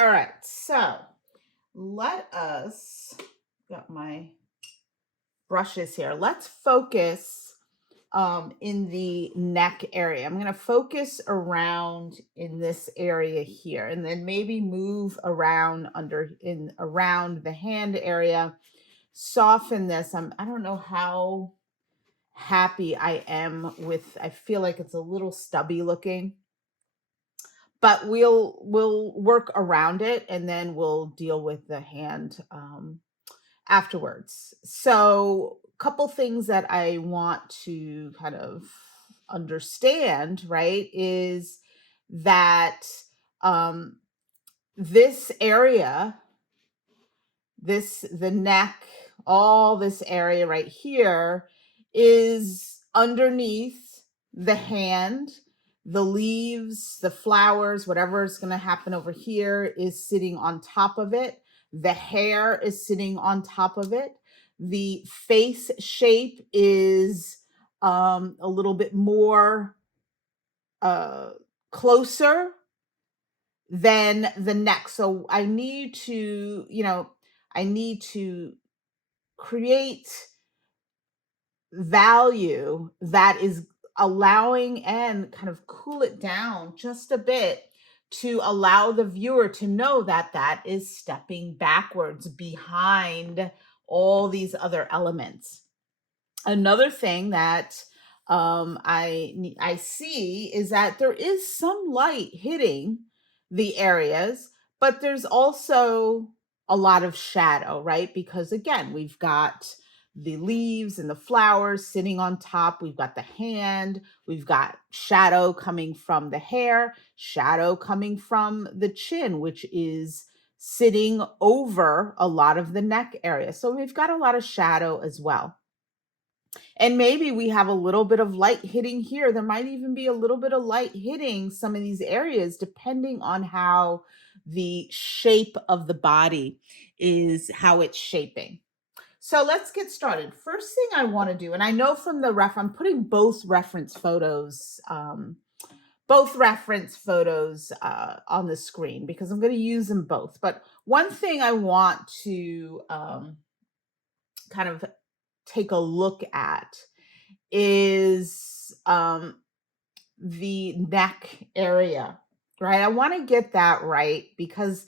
All right, so let us got my brushes here. Let's focus in the neck area. I'm going to focus around in this area here and then maybe move around under in around the hand area. Soften this. I don't know how happy I am with I feel like it's a little stubby looking, but we'll work around it and then we'll deal with the hand afterwards. So, a couple things that I want to kind of understand, right, is that um, this area, the neck, all this area right here is underneath the hand. The leaves, the flowers, whatever is going to happen over here is sitting on top of it. The hair is sitting on top of it. The face shape is a little bit more uh, closer than the neck. So I need to create value that is allowing and kind of cool it down just a bit to allow the viewer to know that that is stepping backwards behind all these other elements. Another thing that I see is that there is some light hitting the areas, but there's also a lot of shadow, right? Because again, we've got the leaves and the flowers sitting on top. We've got the hand. We've got shadow coming from the hair, shadow coming from the chin, which is sitting over a lot of the neck area. So we've got a lot of shadow as well. And maybe we have a little bit of light hitting here. There might even be a little bit of light hitting some of these areas, depending on how the shape of the body is, how it's shaping. So let's get started. First thing I want to do, and I know from the I'm putting both reference photos on the screen because I'm going to use them both. But one thing I want to kind of take a look at is the neck area, right? I want to get that right because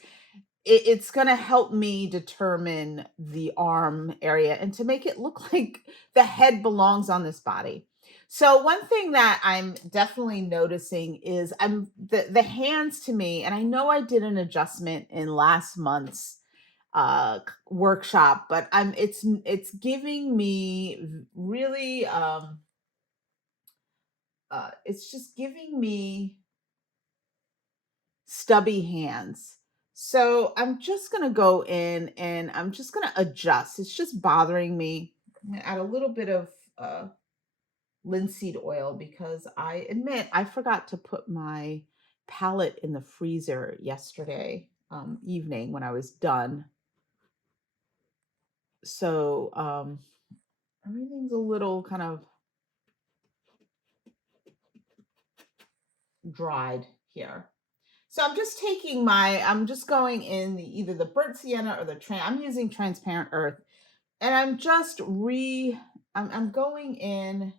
it's going to help me determine the arm area and to make it look like the head belongs on this body. So one thing that I'm definitely noticing is the hands to me, and I know I did an adjustment in last month's workshop, but it's giving me really it's just giving me stubby hands. So I'm just going to go in and I'm just going to adjust. It's just bothering me. I'm going to add a little bit of linseed oil because I admit I forgot to put my palette in the freezer yesterday evening when I was done. So everything's a little kind of dried here. So I'm just going in either the burnt sienna or I'm using transparent earth, and I'm going in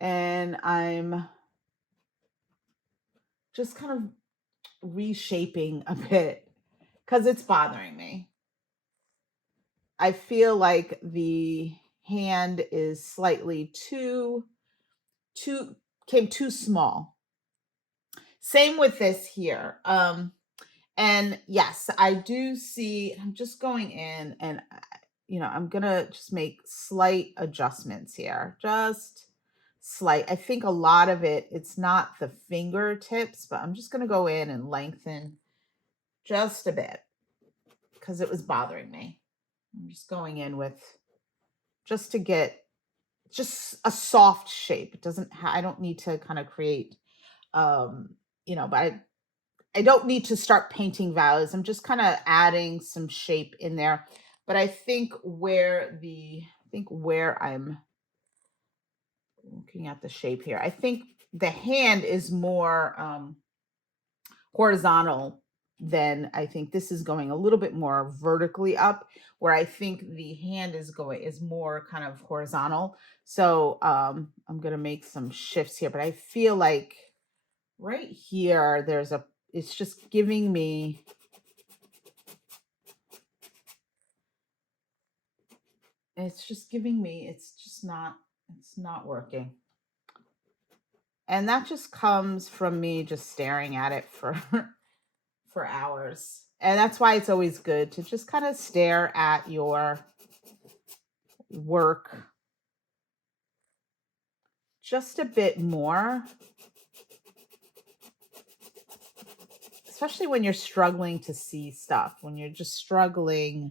and I'm just kind of reshaping a bit because it's bothering me. I feel like the hand is slightly too came too small. Same with this here. And yes, I do see, I'm just going in and, I'm going to just make slight adjustments here. Just slight. I think a lot of it's not the fingertips, but I'm just going to go in and lengthen just a bit because it was bothering me. I'm just going in with just to get just a soft shape. It doesn't, I don't need to kind of create, but I don't need to start painting values. I'm just kind of adding some shape in there. But I think where I'm looking at the shape here, I think the hand is more horizontal then I think this is going a little bit more vertically up, where I think the hand is more kind of horizontal. So I'm gonna make some shifts here, but I feel like right here it's just giving me, it's not working. And that just comes from me just staring at it for for hours. And that's why it's always good to just kind of stare at your work just a bit more, especially when you're struggling to see stuff, when you're just struggling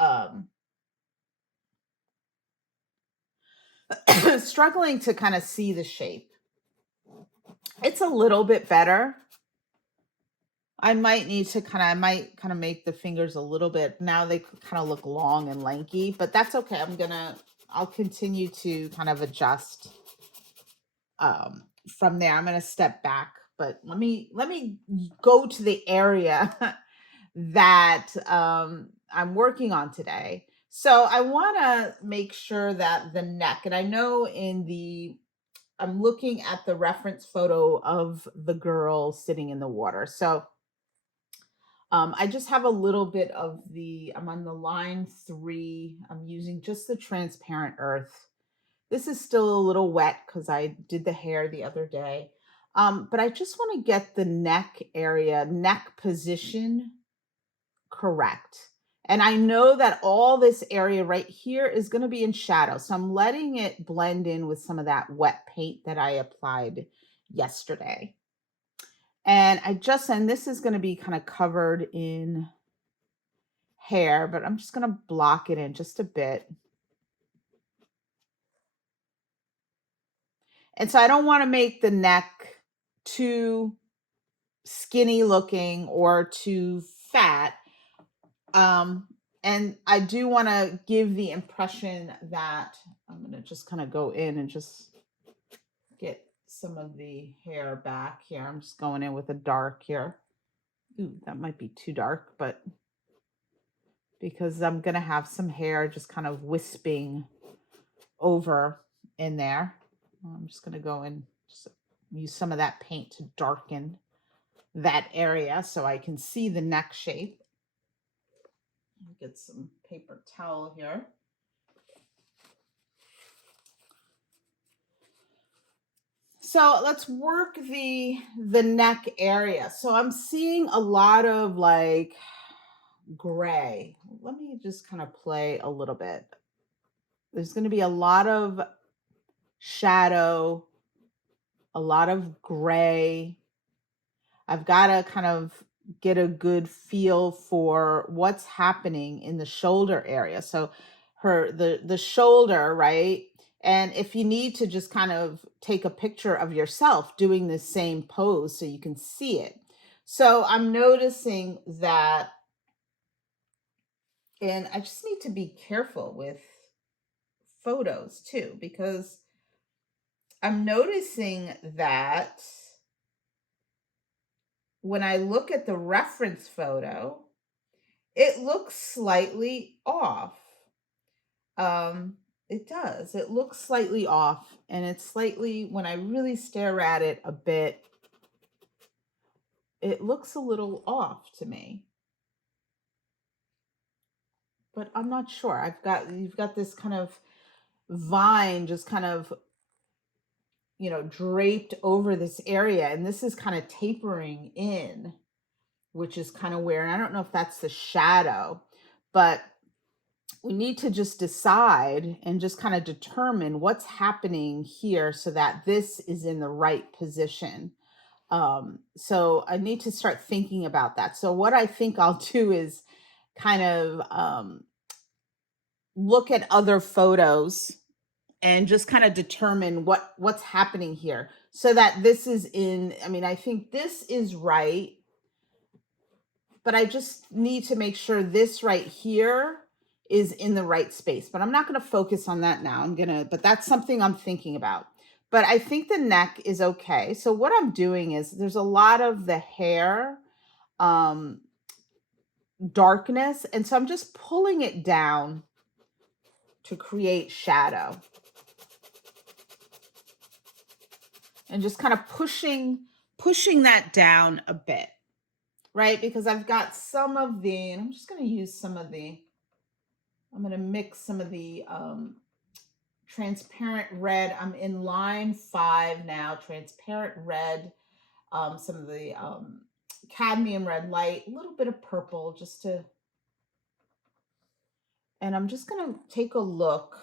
um struggling to kind of see the shape. It's a little bit better. I might kind of make the fingers a little bit. Now they kind of look long and lanky, but that's okay. I'll continue to kind of adjust from there. I'm going to step back, but let me go to the area that I'm working on today. So I want to make sure that the neck, and I know I'm looking at the reference photo of the girl sitting in the water. So I just have a little bit of I'm on the line 3. I'm using just the transparent earth. This is still a little wet because I did the hair the other day. But I just want to get the neck position correct. And I know that all this area right here is going to be in shadow. So I'm letting it blend in with some of that wet paint that I applied yesterday. And this is going to be kind of covered in hair, but I'm just going to block it in just a bit. And so I don't want to make the neck too skinny looking or too fat. And I do want to give the impression that I'm going to just kind of go in and just get some of the hair back here. I'm just going in with a dark here. Ooh, that might be too dark, but because I'm going to have some hair just kind of wisping over in there, I'm just going to go and just use some of that paint to darken that area so I can see the neck shape. Get some paper towel here. So let's work the neck area. So I'm seeing a lot of like gray. Let me just kind of play a little bit. There's going to be a lot of shadow, a lot of gray. I've got to kind of get a good feel for what's happening in the shoulder area. So the shoulder, right? And if you need to just kind of take a picture of yourself doing the same pose so you can see it. So I'm noticing that, and I just need to be careful with photos too, because I'm noticing that when I look at the reference photo, it looks slightly off. It does. It looks slightly off, and it's slightly, when I really stare at it a bit, it looks a little off to me. But I'm not sure. You've got this kind of vine just kind of, draped over this area, and this is kind of tapering in, which is kind of weird. And I don't know if that's the shadow, but we need to just decide and just kind of determine what's happening here so that this is in the right position. So I need to start thinking about that. So what I think I'll do is kind of look at other photos and just kind of determine what's happening here so that this is in, I mean, I think this is right, but I just need to make sure this right here is in the right space. But I'm not going to focus on that now. But that's something I'm thinking about. But I think the neck is okay. So what I'm doing is there's a lot of the hair um, darkness. And so I'm just pulling it down to create shadow and just kind of pushing that down a bit, right? Because I've got some of the, and I'm just going to use some of the, I'm going to mix some of the transparent red. I'm in line 5 now, transparent red, some of the cadmium red light, a little bit of purple just to, and I'm just going to take a look.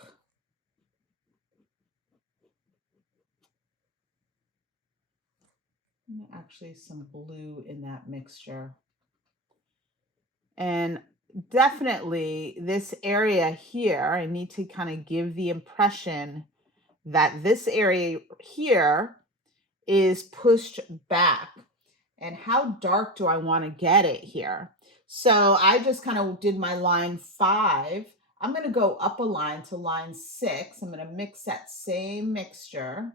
Actually, some blue in that mixture. And definitely this area here, I need to kind of give the impression that this area here is pushed back. And how dark do I want to get it here? So I just kind of did my line 5. I'm going to go up a line to line 6. I'm going to mix that same mixture.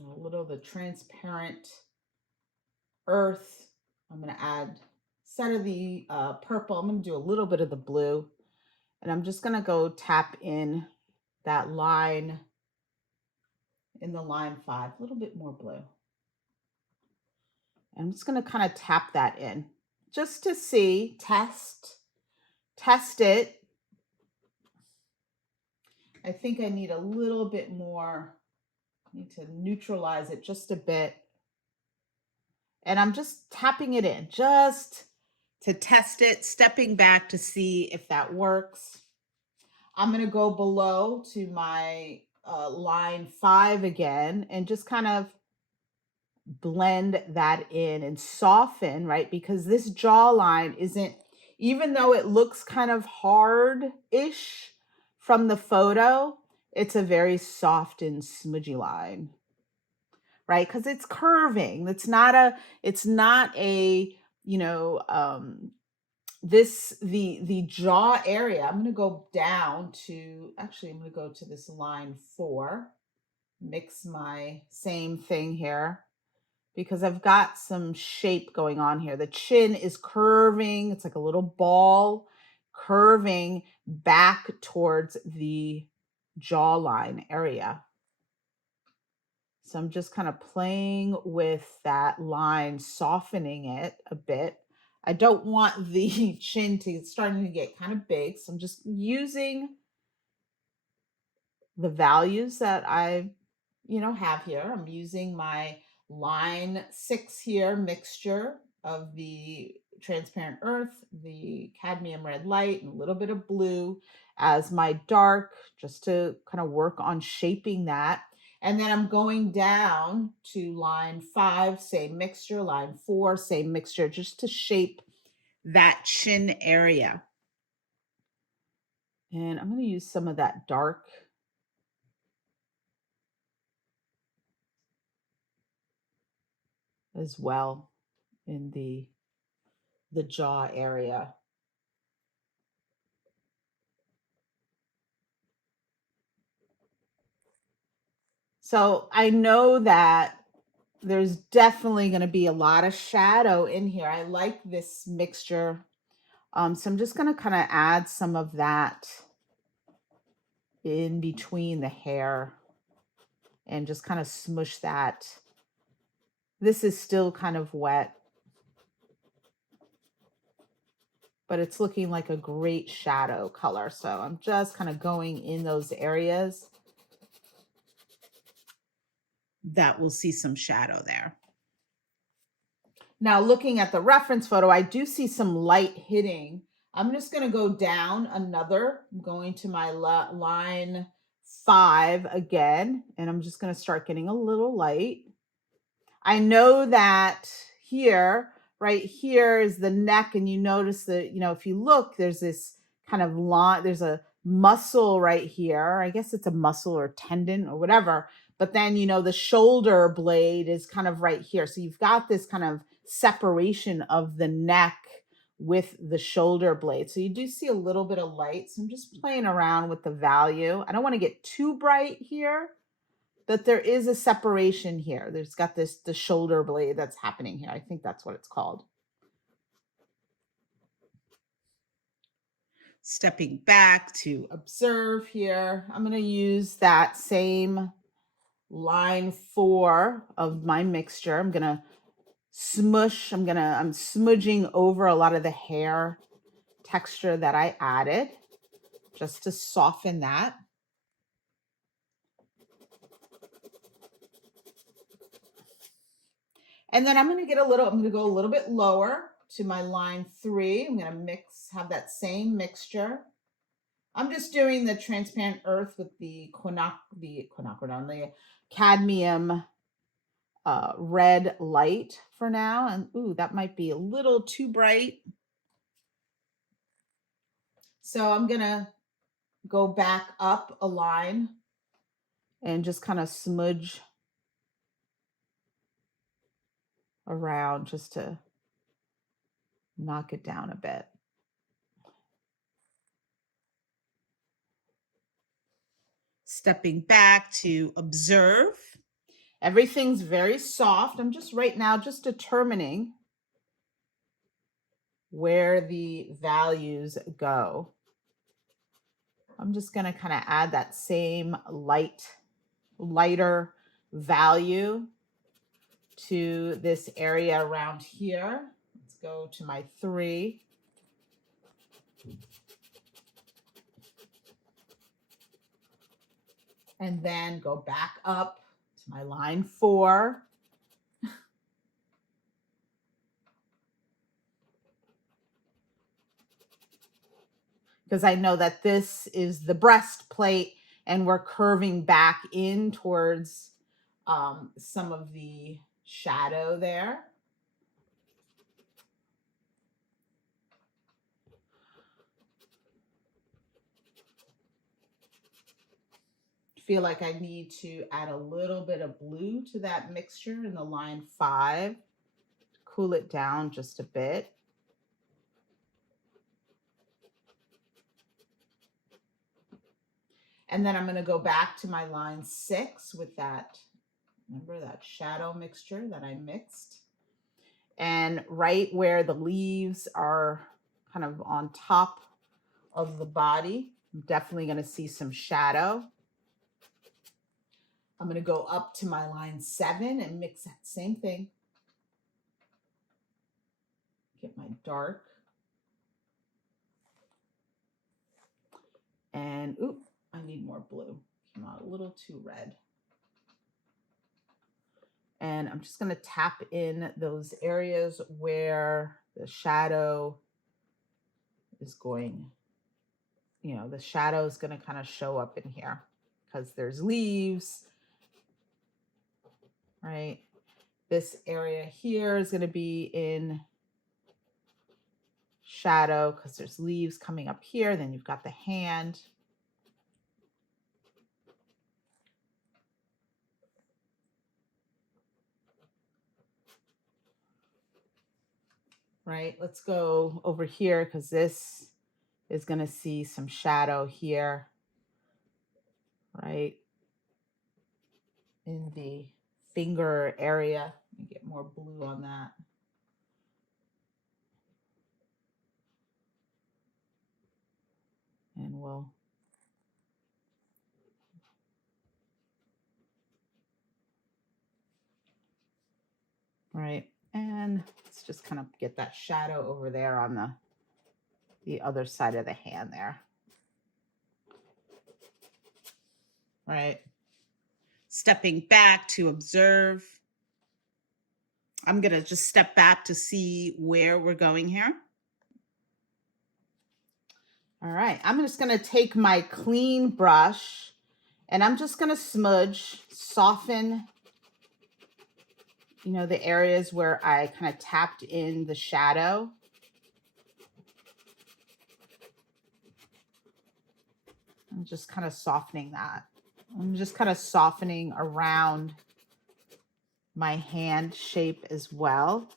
A little of the transparent earth. I'm going to add, instead of the purple, I'm going to do a little bit of the blue. And I'm just going to go tap in that line in the line 5, a little bit more blue. And I'm just going to kind of tap that in just to see, test it. I think I need a little bit more, I need to neutralize it just a bit. And I'm just tapping it in just to test it, stepping back to see if that works. I'm going to go below to my line 5 again and just kind of blend that in and soften, right? Because this jawline isn't, even though it looks kind of hard-ish from the photo, it's a very soft and smudgy line, right? Because it's curving. It's not a, you know, the jaw area. I'm going to go down to, actually, I'm going to go to this line 4, mix my same thing here, because I've got some shape going on here. The chin is curving. It's like a little ball curving back towards the jawline area. So I'm just kind of playing with that line, softening it a bit. I don't want the chin to starting to get kind of big. So I'm just using the values that I, have here. I'm using my line 6 here mixture of the transparent earth, the cadmium red light, and a little bit of blue as my dark, just to kind of work on shaping that. And then I'm going down to line 5, same mixture, line 4, same mixture, just to shape that chin area. And I'm going to use some of that dark as well in the jaw area. So I know that there's definitely going to be a lot of shadow in here. I like this mixture. So I'm just going to kind of add some of that in between the hair and just kind of smush that. This is still kind of wet, but it's looking like a great shadow color. So I'm just kind of going in those areas that will see some shadow there. Now, looking at the reference photo, I do see some light hitting. I'm just going to go down another. I'm going to my line 5 again, and I'm just going to start getting a little light. I know that here, right here is the neck, and you notice that, if you look, there's this kind of line, there's a muscle right here. I guess it's a muscle or tendon or whatever. But then, the shoulder blade is kind of right here. So you've got this kind of separation of the neck with the shoulder blade. So you do see a little bit of light. So I'm just playing around with the value. I don't want to get too bright here, that there is a separation here. There's got the shoulder blade that's happening here. I think that's what it's called. Stepping back to observe here. I'm going to use that same line 4 of my mixture. I'm going to smush. I'm smudging over a lot of the hair texture that I added just to soften that. And then I'm going to go a little bit lower to my line 3. I'm going to have that same mixture. I'm just doing the transparent earth with the quinacridone, the cadmium red light for now. And ooh, that might be a little too bright. So I'm going to go back up a line and just kind of smudge around just to knock it down a bit. Stepping back to observe. Everything's very soft. I'm just right now just determining where the values go. I'm just going to kind of add that same lighter value to this area around here. Let's go to my 3. And then go back up to my line 4. Because I know that this is the breastplate and we're curving back in towards some of the shadow there. Feel like I need to add a little bit of blue to that mixture in the line 5. Cool it down just a bit. And then I'm going to go back to my line 6 with that, remember that shadow mixture that I mixed. And right where the leaves are kind of on top of the body, I'm definitely going to see some shadow. I'm going to go up to my line 7 and mix that same thing. Get my dark. And, oop, I need more blue. Came out a little too red. And I'm just going to tap in those areas where the shadow is going, the shadow is going to kind of show up in here because there's leaves, right? This area here is going to be in shadow because there's leaves coming up here. Then you've got the hand. Right, let's go over here because this is going to see some shadow here, right, in the finger area. Let me get more blue on that. And we'll right, and let's just kind of get that shadow over there on the other side of the hand there. Right. Stepping back to observe. I'm going to just step back to see where we're going here. All right. I'm just going to take my clean brush and I'm just going to smudge, soften, the areas where I kind of tapped in the shadow. I'm just kind of softening that. I'm just kind of softening around my hand shape as well.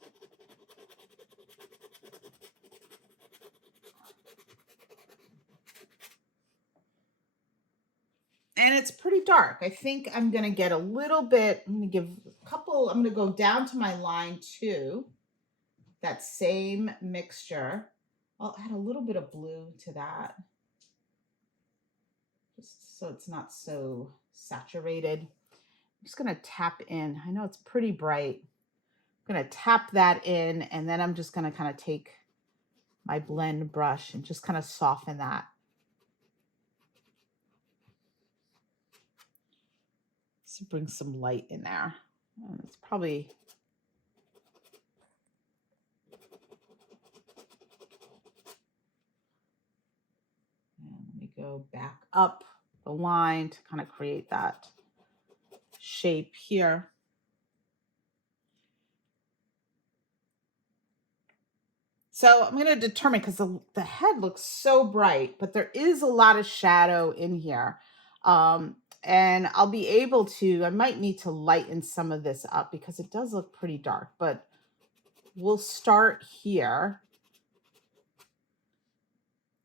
and it's pretty dark. I think I'm gonna get a little bit, I'm gonna give a couple, I'm gonna go down to my line 2, that same mixture. I'll add a little bit of blue to that, just so it's not so saturated. I'm just gonna tap in. I know it's pretty bright. I'm gonna tap that in, and then I'm just gonna kind of take my blend brush and just kind of soften that. To bring some light in there. And it's probably, and let me go back up the line to kind of create that shape here. So I'm going to determine, because the head looks so bright, but there is a lot of shadow in here. And I'll be able to, I might need to lighten some of this up because it does look pretty dark, but we'll start here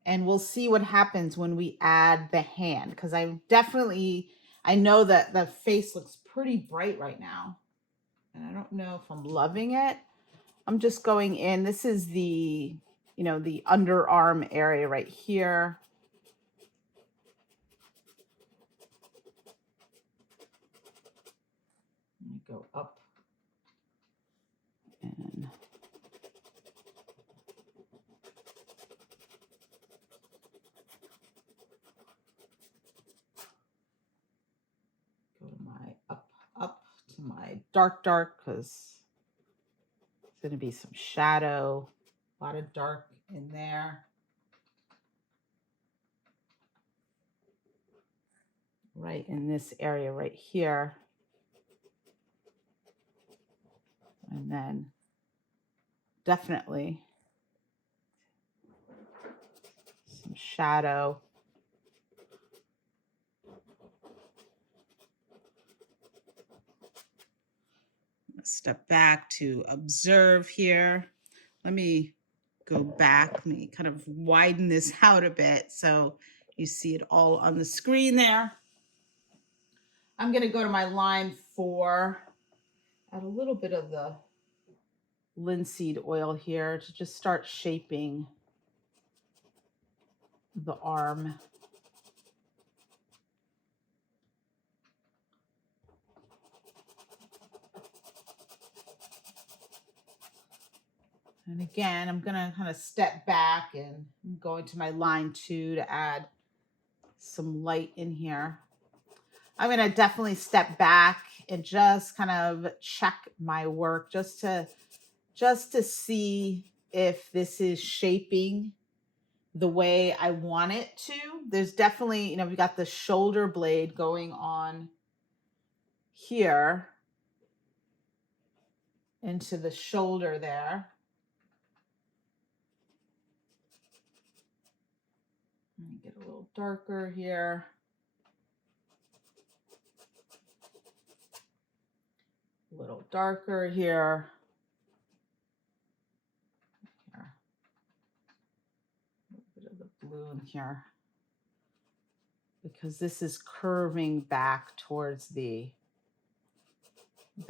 and we'll see what happens when we add the hand. Because I know that the face looks pretty bright right now. And I don't know if I'm loving it. I'm just going in. This is the, the underarm area right here. Let me go up and go to my up to my dark, because it's going to be some shadow, a lot of dark in there. Right in this area right here. And then definitely some shadow. Step back to observe here. Let me go back. Let me kind of widen this out a bit so you see it all on the screen there. I'm going to go to my line 4, add a little bit of the linseed oil here to just start shaping the arm. And again, I'm going to kind of step back and go into my line 2 to add some light in here. I'm going to definitely step back and just kind of check my work just to see if this is shaping the way I want it to. There's definitely, we got the shoulder blade going on here into the shoulder there. Let me get a little darker here. A little darker here. Here. A little bit of the blue in here. Because this is curving back towards the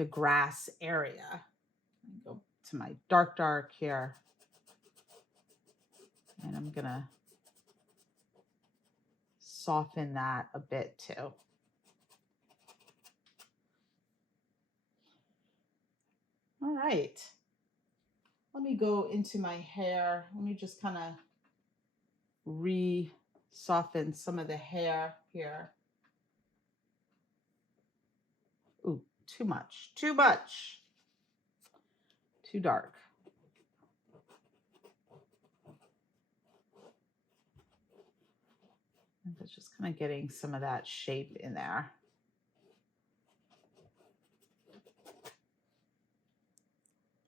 grass area. Go to my dark here. And I'm going to soften that a bit too. All right. Let me go into my hair. Let me just kind of soften some of the hair here. Ooh, too much. Too dark. And it's just kind of getting some of that shape in there.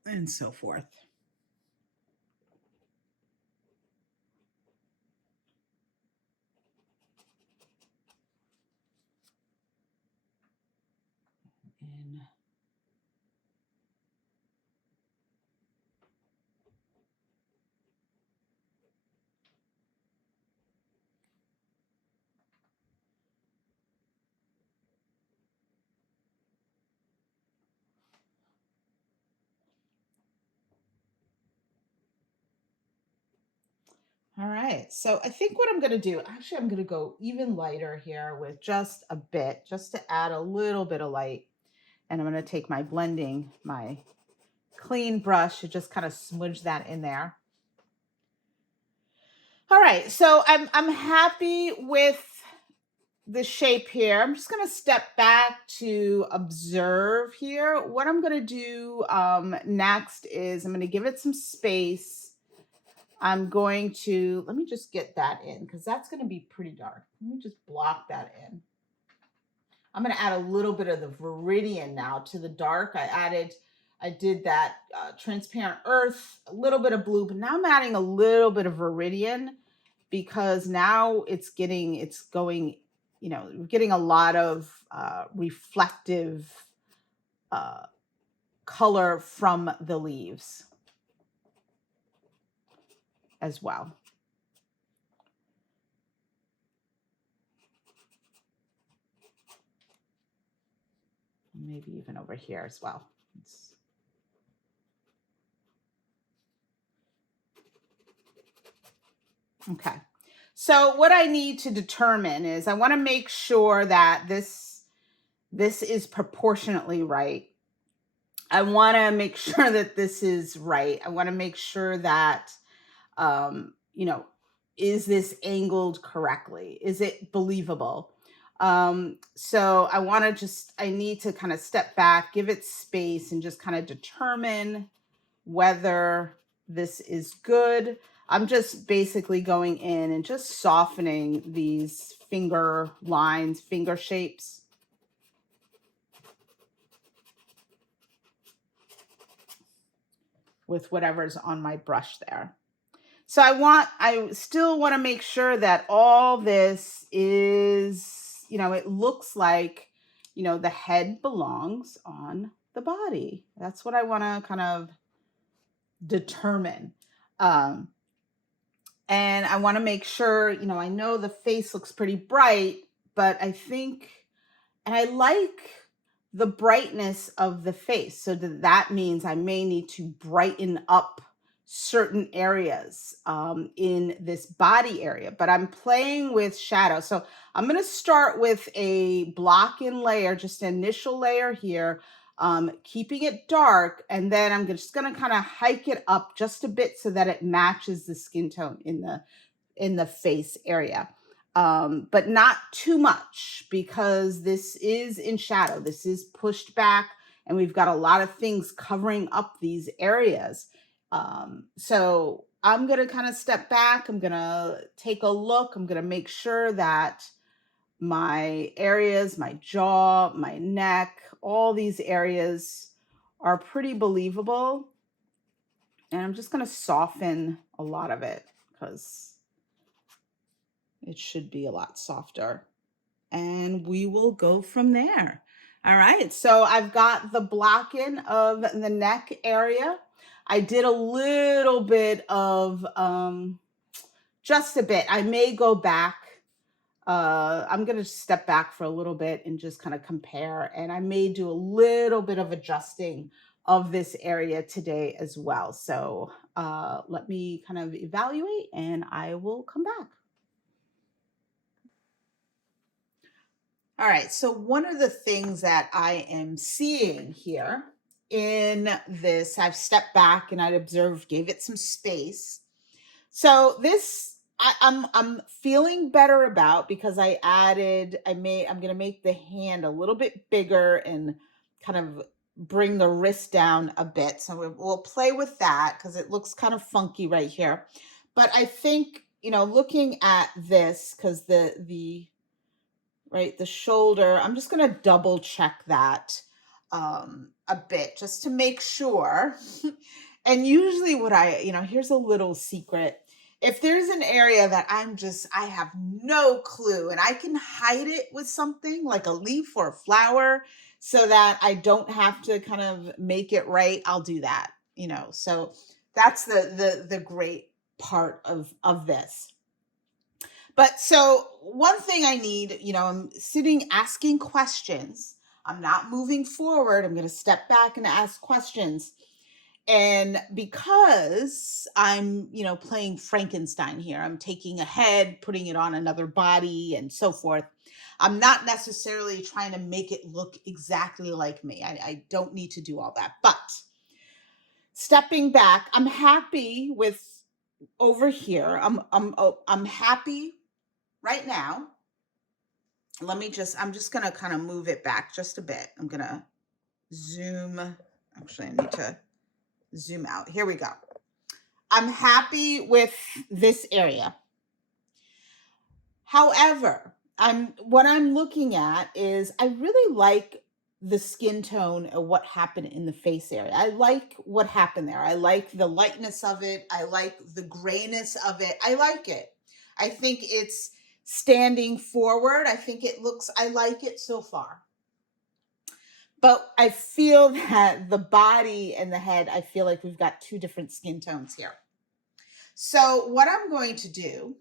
And so forth. In. All right. So I think what I'm going to do, actually, I'm going to go even lighter here with just a bit, just to add a little bit of light. And I'm going to take my clean brush and just kind of smudge that in there. All right. So I'm happy with the shape here. I'm just going to step back to observe here. What I'm going to do next is I'm going to give it some space. I'm going to, let me just get that in because that's going to be pretty dark. Let me just block that in. I'm going to add a little bit of the Viridian now to the dark. I did that transparent earth, a little bit of blue, but now I'm adding a little bit of Viridian because now it's going, we're getting a lot of reflective color from the leaves as well. Maybe even over here as well. Okay. So what I need to determine is I want to make sure that this is proportionately right. I want to make sure that this is right. I want to make sure that, you know, is this angled correctly? Is it believable? So I need to kind of step back, give it space, and just kind of determine whether this is good. I'm just basically going in and just softening these finger lines, finger shapes. With whatever's on my brush there. So I still want to make sure that all this is, it looks like, the head belongs on the body. That's what I want to kind of determine. And I want to make sure, I know the face looks pretty bright, but I think, and I like the brightness of the face. So that means I may need to brighten up certain areas in this body area, but I'm playing with shadow. So I'm going to start with a block-in layer, just an initial layer here, keeping it dark, and then I'm just going to kind of hike it up just a bit so that it matches the skin tone in the face area. But not too much because this is in shadow. This is pushed back and we've got a lot of things covering up these areas. So I'm going to kind of step back. I'm going to take a look. I'm going to make sure that my areas, my jaw, my neck, all these areas are pretty believable. And I'm just going to soften a lot of it because it should be a lot softer. And we will go from there. All right. So I've got the block-in of the neck area. I did a little bit of, just a bit. I may go back. I'm going to step back for a little bit and just kind of compare. And I may do a little bit of adjusting of this area today as well. So let me kind of evaluate and I will come back. All right, so one of the things that I am seeing here in this, I've stepped back and I observed, gave it some space. So this I'm feeling better about because I'm gonna make the hand a little bit bigger and kind of bring the wrist down a bit. So we'll play with that because it looks kind of funky right here. But I think, looking at this, because the right? The shoulder, I'm just going to double check that a bit just to make sure. And usually here's a little secret. If there's an area that I have no clue and I can hide it with something like a leaf or a flower so that I don't have to kind of make it right, I'll do that, So that's the great part of this. But so one thing I need, I'm sitting asking questions. I'm not moving forward. I'm going to step back and ask questions. And because I'm, playing Frankenstein here, I'm taking a head, putting it on another body, and so forth. I'm not necessarily trying to make it look exactly like me. I don't need to do all that. But stepping back, I'm happy with over here. I'm happy right now. I'm just gonna kind of move it back just a bit. I'm gonna zoom. Actually, I need to zoom out. Here we go. I'm happy with this area. However, what I'm looking at is I really like the skin tone of what happened in the face area. I like what happened there. I like the lightness of it. I like the grayness of it. I like it. I think it's standing forward. I like it so far. But I feel that the body and the head, I feel like we've got two different skin tones here. So what I'm going to do,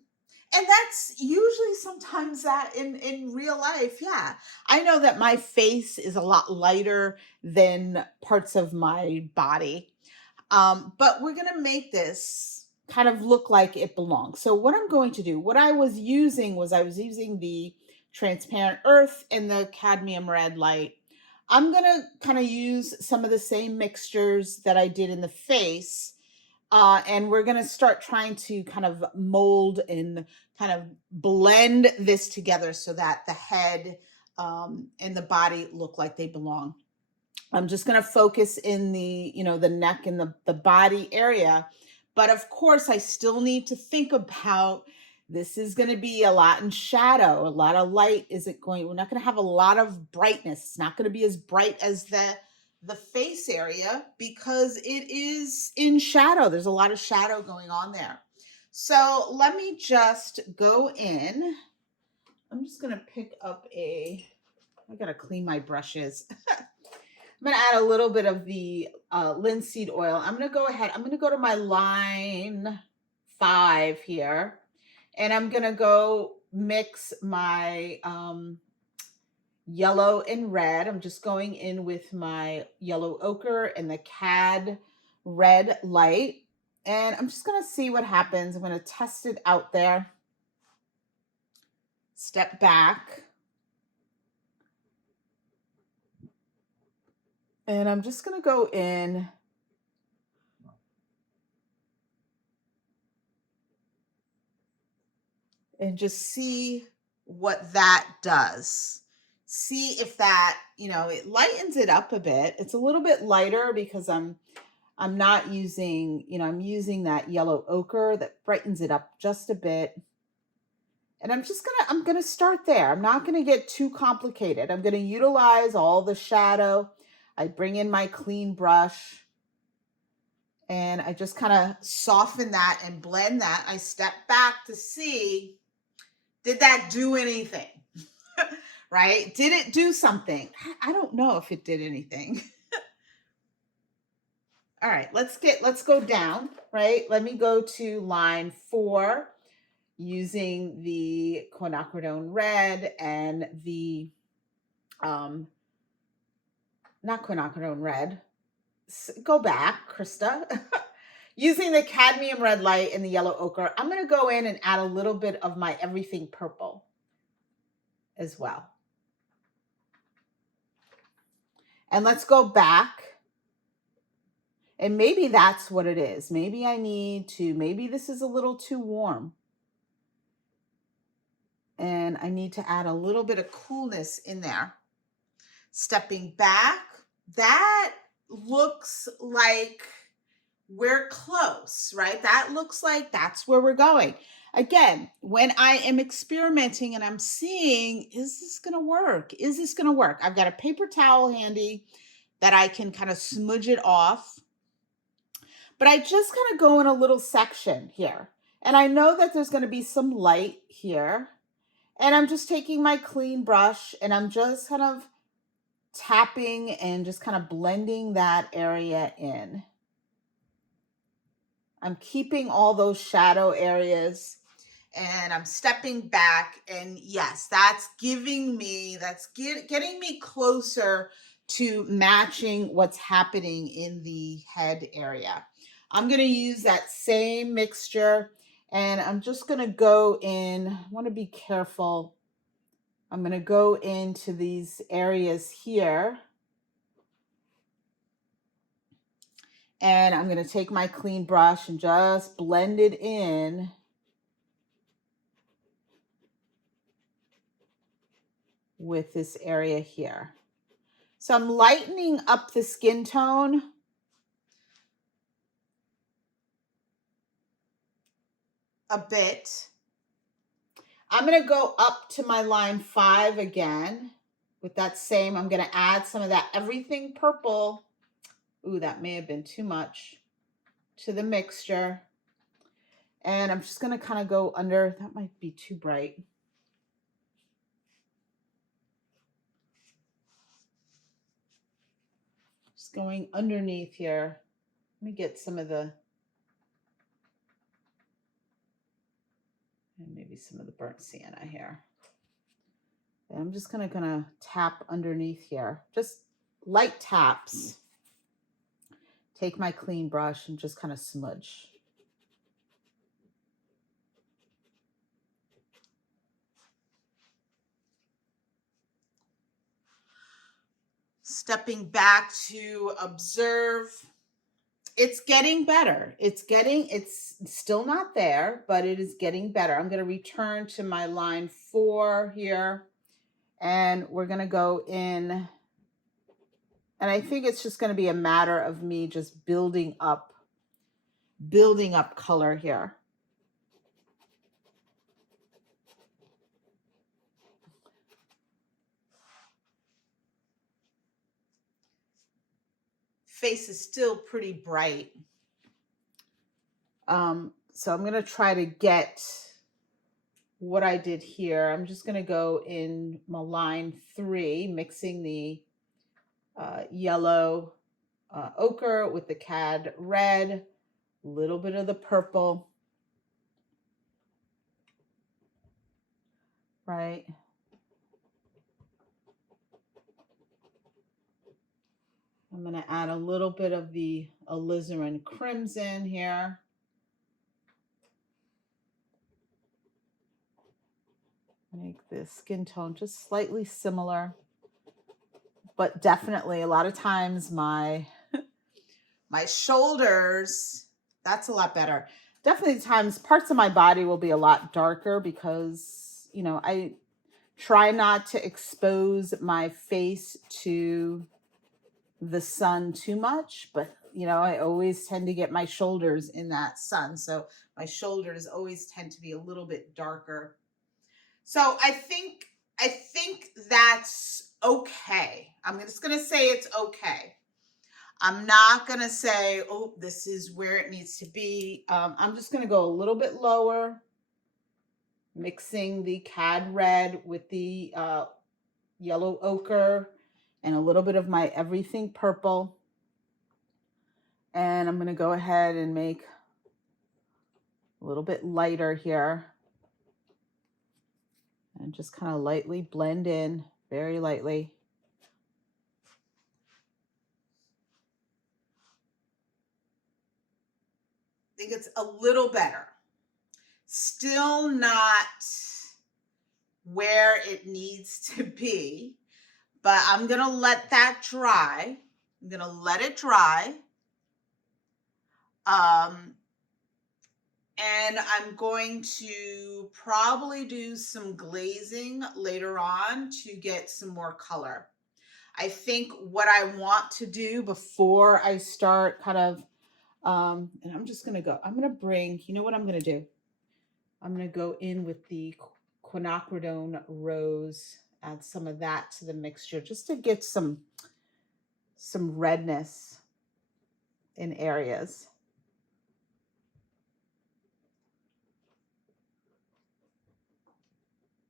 and that's usually sometimes that in real life, yeah. I know that my face is a lot lighter than parts of my body. But we're gonna make this kind of look like it belongs. So what I'm going to do, what I was using the transparent earth and the cadmium red light. I'm gonna kind of use some of the same mixtures that I did in the face, and we're going to start trying to kind of mold and kind of blend this together so that the head and the body look like they belong. I'm just going to focus in the neck and the body area. But of course, I still need to think about this is going to be a lot in shadow, a lot of light. We're not going to have a lot of brightness. It's not going to be as bright as the face area because it is in shadow. There's a lot of shadow going on there. So let me just go in. I'm just going to pick up I got to clean my brushes. I'm going to add a little bit of the linseed oil. I'm going to go ahead. I'm going to go to my line 5 here. And I'm going to go mix my yellow and red. I'm just going in with my yellow ochre and the cad red light. And I'm just going to see what happens. I'm going to test it out there. Step back. And I'm just going to go in and just see what that does. See if that, it lightens it up a bit. It's a little bit lighter because I'm not using, I'm using that yellow ochre that brightens it up just a bit. And I'm going to start there. I'm not going to get too complicated. I'm going to utilize all the shadow. I bring in my clean brush and I just kind of soften that and blend that. I step back to see, did that do anything? Right? Did it do something? I don't know if it did anything. All right, let's go down, right? Let me go to line 4 using the quinacridone red and the not quinacridone red. Go back, Krista. Using the cadmium red light and the yellow ochre, I'm going to go in and add a little bit of my everything purple as well. And let's go back. And maybe that's what it is. Maybe maybe this is a little too warm. And I need to add a little bit of coolness in there. Stepping back, that looks like we're close, right? That looks like that's where we're going. Again, when I am experimenting and I'm seeing, is this going to work? Is this going to work? I've got a paper towel handy that I can kind of smudge it off. But I just kind of go in a little section here. And I know that there's going to be some light here. And I'm just taking my clean brush and I'm just kind of tapping and just kind of blending that area in. I'm keeping all those shadow areas and I'm stepping back. And yes, that's getting me closer to matching what's happening in the head area. I'm going to use that same mixture and I'm just going to go in. I want to be careful. I'm going to go into these areas here. And I'm going to take my clean brush and just blend it in with this area here. So I'm lightening up the skin tone. A bit. I'm going to go up to my line 5 again with that same. I'm going to add some of that everything purple. Ooh, that may have been too much to the mixture. And I'm just going to kind of go under. That might be too bright. Just going underneath here. Let me get some of the, and maybe some of the burnt sienna here. And I'm just going to tap underneath here. Just light taps. Take my clean brush and just kind of smudge. Stepping back to observe. It's getting better. It's still not there, but it is getting better. I'm going to return to my line 4 here, and we're going to go in. And I think it's just going to be a matter of me just building up color here. Face is still pretty bright. So I'm going to try to get what I did here. I'm just going to go in my line 3, mixing the yellow ochre with the cad red, a little bit of the purple, right? I'm going to add a little bit of the alizarin crimson here. Make the skin tone just slightly similar, but definitely a lot of times my shoulders, that's a lot better. Definitely times parts of my body will be a lot darker because, you know, I try not to expose my face to the sun too much, but you know, I always tend to get my shoulders in that sun. So my shoulders always tend to be a little bit darker. So I think that's okay. I'm just going to say it's okay. I'm not going to say, oh, this is where it needs to be. I'm just going to go a little bit lower, mixing the cad red with the yellow ochre and a little bit of my everything purple. And I'm going to go ahead and make a little bit lighter here. And just kind of lightly blend in, very lightly. I think it's a little better. Still not where it needs to be, but I'm going to let that dry. I'm going to let it dry. And I'm going to probably do some glazing later on to get some more color. I think what I want to do before I start kind of, and I'm just going to bring, you know what I'm going to do? I'm going to go in with the quinacridone rose, add some of that to the mixture just to get some redness in areas.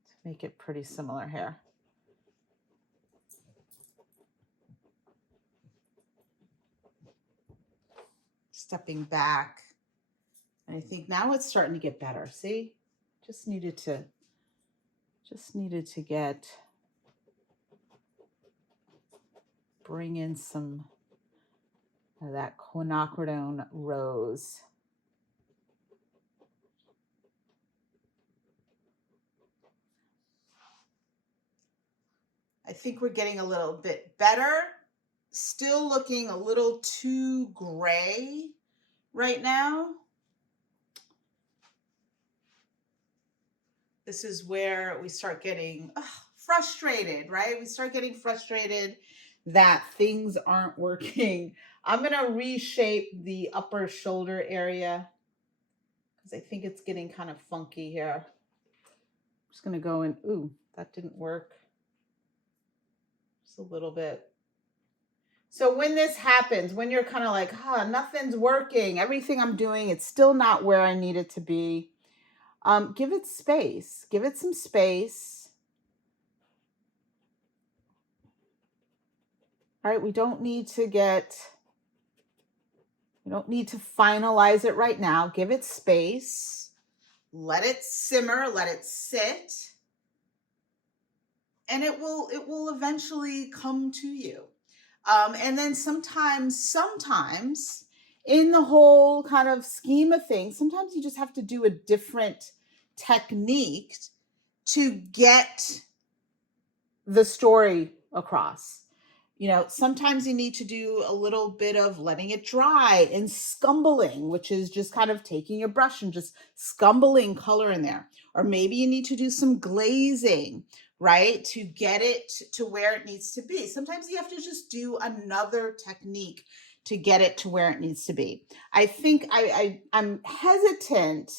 To make it pretty similar here. Stepping back. And I think now it's starting to get better. See? Just needed to get bring in some of that quinacridone rose. I think we're getting a little bit better. Still looking a little too gray right now. This is where we start getting frustrated, right? We start getting frustrated that things aren't working. I'm going to reshape the upper shoulder area because I think it's getting kind of funky here. I'm just going to go in. Ooh, that didn't work. Just a little bit. So when this happens, when you're kind of like, nothing's working, everything I'm doing, it's still not where I need it to be. Give it space. Give it some space. All right, we don't need to finalize it right now. Give it space. Let it simmer, let it sit. And it will eventually come to you. And then sometimes in the whole kind of scheme of things, sometimes you just have to do a different technique to get the story across. Sometimes you need to do a little bit of letting it dry and scumbling, which is just kind of taking your brush and just scumbling color in there. Or maybe you need to do some glazing, right, to get it to where it needs to be. Sometimes you have to just do another technique to get it to where it needs to be. I think I'm hesitant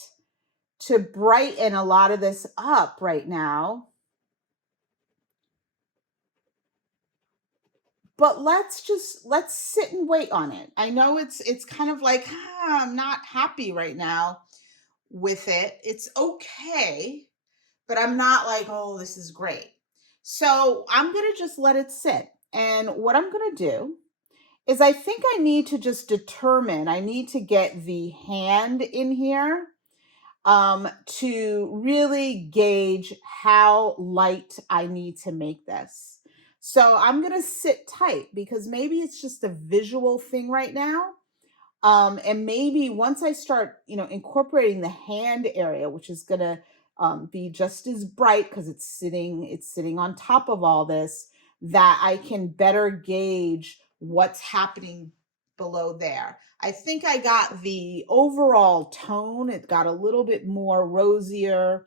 to brighten a lot of this up right now. But let's sit and wait on it. I know it's kind of like, I'm not happy right now with it. It's okay, but I'm not like, oh, this is great. So I'm going to just let it sit. And what I'm going to do is I think I need to just I need to get the hand in here to really gauge how light I need to make this. So I'm going to sit tight because maybe it's just a visual thing right now. And maybe once I start, incorporating the hand area, which is going to be just as bright because it's sitting on top of all this, that I can better gauge what's happening below there. I think I got the overall tone. It got a little bit more rosier.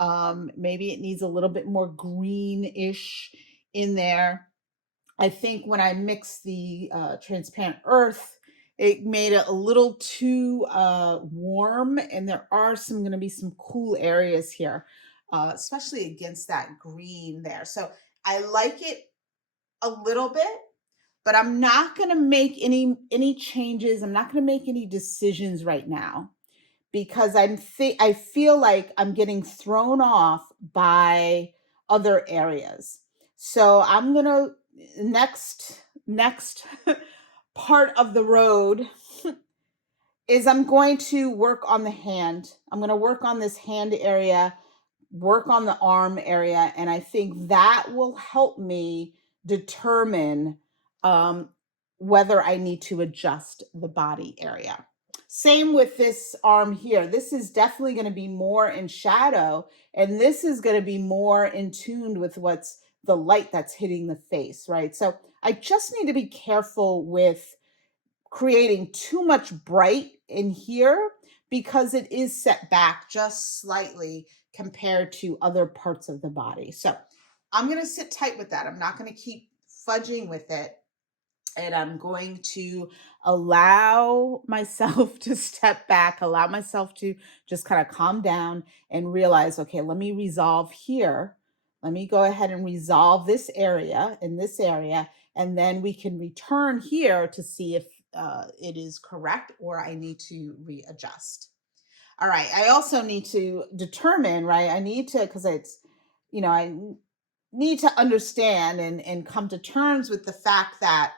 Maybe it needs a little bit more greenish in there. I think when I mixed the transparent earth, it made it a little too warm, and there are going to be some cool areas here, especially against that green there. So I like it a little bit, but I'm not going to make any changes. I'm not going to make any decisions right now because I feel like I'm getting thrown off by other areas. So I'm going to next part of the road is I'm going to work on the hand. I'm going to work on this hand area, work on the arm area, and I think that will help me determine whether I need to adjust the body area. Same with this arm here. This is definitely going to be more in shadow, and this is going to be more in tune with what's the light that's hitting the face, right? So I just need to be careful with creating too much bright in here because it is set back just slightly compared to other parts of the body. So I'm going to sit tight with that. I'm not going to keep fudging with it. And I'm going to allow myself to step back, allow myself to just kind of calm down and realize, okay, let me resolve here. Let me go ahead and resolve this area in this area. And then we can return here to see if it is correct or I need to readjust. All right. I also need to determine, right? I need to, because it's, I need to understand and come to terms with the fact that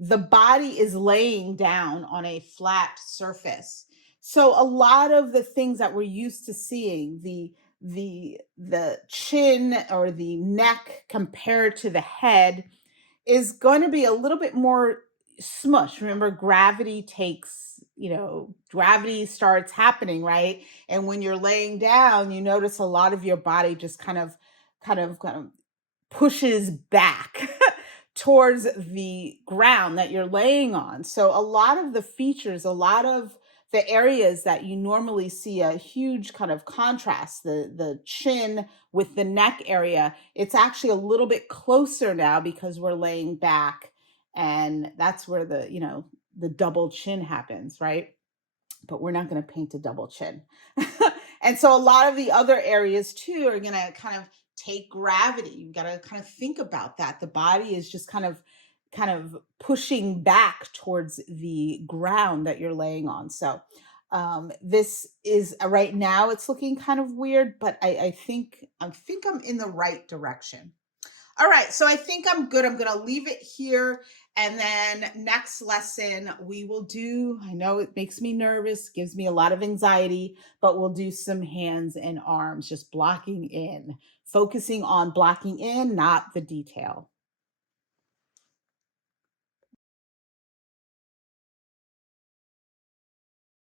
the body is laying down on a flat surface. So a lot of the things that we're used to seeing, the chin or the neck compared to the head, is going to be a little bit more smush. Remember, gravity starts happening, right? And when you're laying down, you notice a lot of your body just kind of pushes back towards the ground that you're laying on. So a lot of the features, a lot of the areas that you normally see a huge kind of contrast, the chin with the neck area, it's actually a little bit closer now because we're laying back, and that's where the double chin happens, right? But we're not going to paint a double chin. And so a lot of the other areas too are going to kind of take gravity. You've got to kind of think about that. The body is just kind of pushing back towards the ground that you're laying on. So this is right now it's looking kind of weird, but I think I'm in the right direction. All right, so I think I'm good. I'm going to leave it here. And then next lesson, we will do, I know it makes me nervous, gives me a lot of anxiety, but we'll do some hands and arms, just blocking in, focusing on blocking in, not the detail.